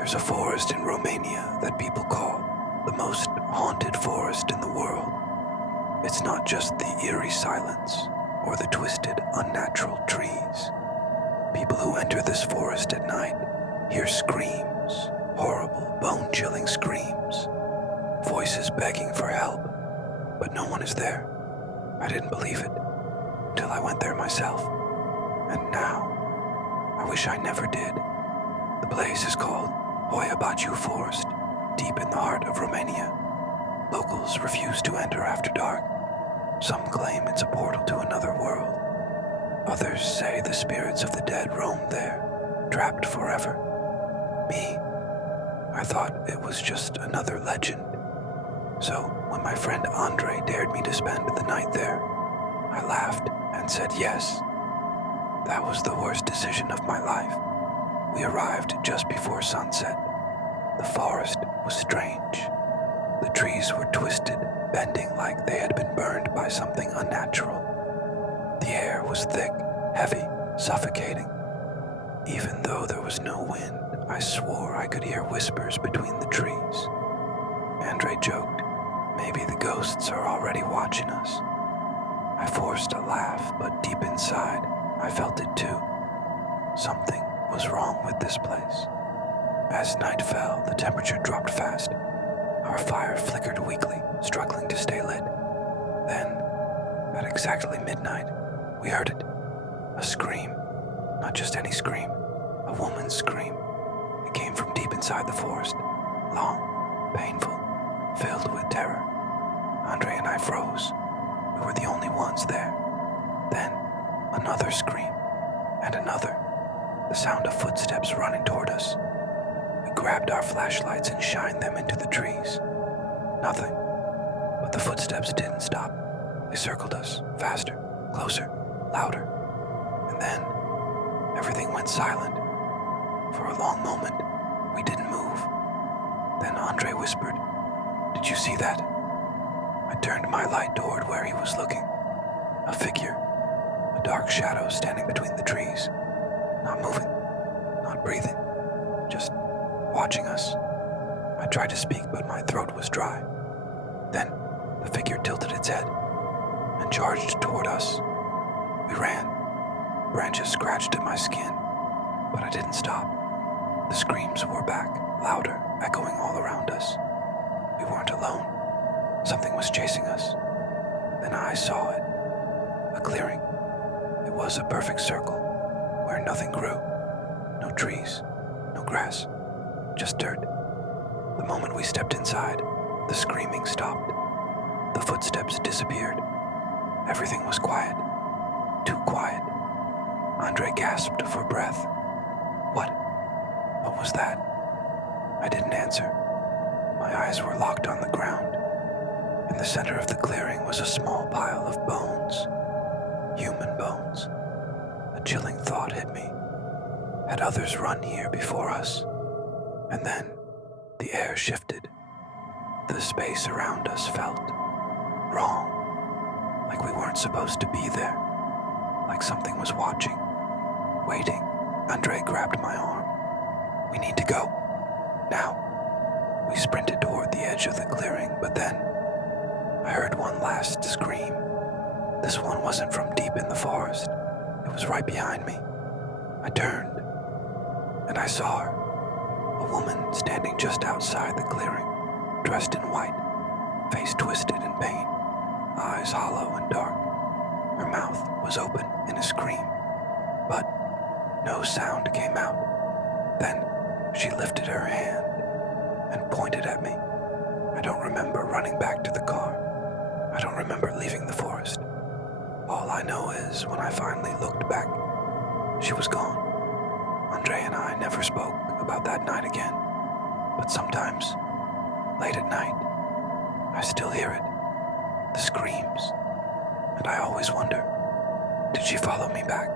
There's a forest in Romania that people call the most haunted forest in the world. It's not just the eerie silence or the twisted, unnatural trees. People who enter this forest at night hear screams, horrible, bone-chilling screams, voices begging for help, but no one is there. I didn't believe it until I went there myself, and now I wish I never did. The place is called Hoia-Baciu Forest, deep in the heart of Romania. Locals refuse to enter after dark. Some claim it's a portal to another world. Others say the spirits of the dead roam there, trapped forever. Me, I thought it was just another legend. So when my friend Andre dared me to spend the night there, I laughed and said yes. That was the worst decision of my life. We arrived just before sunset. The forest was strange. The trees were twisted, bending like they had been burned by something unnatural. The air was thick, heavy, suffocating. Even though there was no wind, I swore I could hear whispers between the trees. Andre joked, maybe the ghosts are already watching us. I forced a laugh, but deep inside, I felt it too. Something was wrong with this place. As night fell, the temperature dropped fast. Our fire flickered weakly, struggling to stay lit. Then, at exactly midnight, we heard it. A scream. Not just any scream. A woman's scream. It came from deep inside the forest. Long, painful, filled with terror. Andre and I froze. We were the only ones there. Then, another scream. And another. The sound of footsteps running toward us. We grabbed our flashlights and shined them into the trees. Nothing. But the footsteps didn't stop. They circled us, faster, closer, louder. And then, everything went silent. For a long moment, we didn't move. Then Andre whispered, "Did you see that?" I turned my light toward where he was looking. A figure, a dark shadow standing between the trees. Not moving, not breathing, just watching us. I tried to speak, but my throat was dry. Then, the figure tilted its head and charged toward us. We ran. Branches scratched at my skin, but I didn't stop. The screams were back, louder, echoing all around us. We weren't alone. Something was chasing us. Then I saw it. A clearing. It was a perfect circle, where nothing grew. No trees, no grass, just dirt. The moment we stepped inside, the screaming stopped. The footsteps disappeared. Everything was quiet. Too quiet. Andre gasped for breath. What? What was that? I didn't answer. My eyes were locked on the ground. In the center of the clearing was a small pile of bones. Human bones. A chilling thought hit me. Had others run here before us? And then, the air shifted. The space around us felt wrong. Like we weren't supposed to be there. Like something was watching, waiting. Andre grabbed my arm. "We need to go. Now." We sprinted toward the edge of the clearing, but then I heard one last scream. This one wasn't from deep in the forest. It was right behind me. I turned, and I saw her. A woman standing just outside the clearing, dressed in white, face twisted in pain, eyes hollow and dark. Her mouth was open in a scream, but no sound came out. Then she lifted her hand and pointed at me. I don't remember running back to the car. I don't remember leaving the forest. All I know is when I finally looked back, she was gone. Andre and I never spoke about that night again. But sometimes, late at night, I still hear it. The screams. And I always wonder, did she follow me back?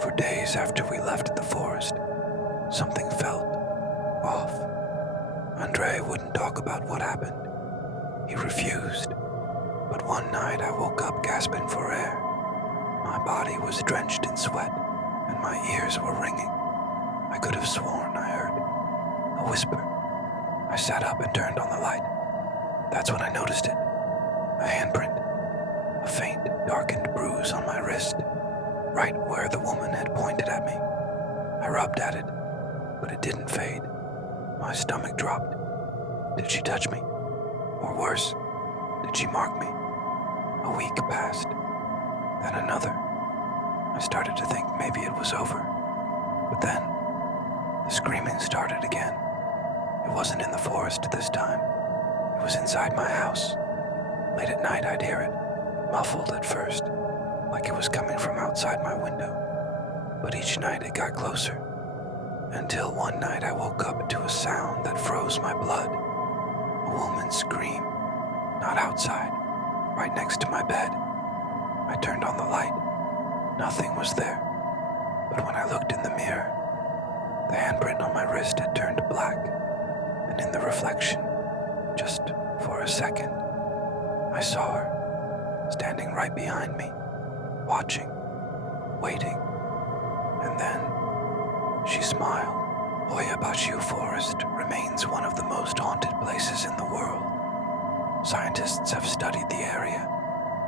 For days after we left the forest, something felt off. Andre wouldn't talk about what happened. He refused. But one night I woke up gasping for air. My body was drenched in sweat, and my ears were ringing. I could have sworn I heard a whisper. I sat up and turned on the light. That's when I noticed it. A handprint. A faint, darkened bruise on my wrist, right where the woman had pointed at me. I rubbed at it, but it didn't fade. My stomach dropped. Did she touch me? Or worse, did she mark me? A week passed, then another. I started to think maybe it was over. But then, the screaming started again. It wasn't in the forest this time. It was inside my house. Late at night I'd hear it, muffled at first, like it was coming from outside my window. But each night it got closer, until one night I woke up to a sound that froze my blood. A woman's scream, not outside, right next to my bed. I turned on the light. Nothing was there. But when I looked in the mirror, the handprint on my wrist had turned black, and in the reflection, just for a second, I saw her, standing right behind me, watching, waiting, and then she smiled. Hoia-Baciu Forest remains one of the most haunted places in the world. Scientists have studied the area,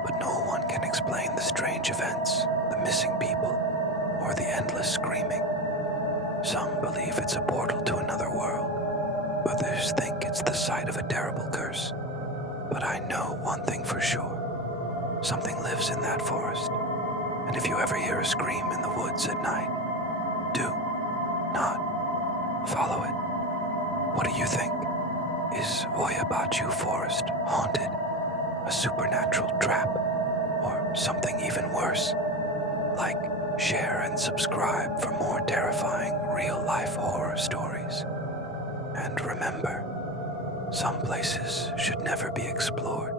but no one can explain the strange events, the missing people, or the endless screaming. Some believe it's a portal to another world. Others think it's the site of a terrible curse. But I know one thing for sure. Something lives in that forest. And if you ever hear a scream in the woods at night, do not follow it. What do you think? Is Hoia-Baciu Forest haunted? A supernatural trap? Or something even worse? Like, share, and subscribe for more terrifying real-life horror stories. And remember, some places should never be explored.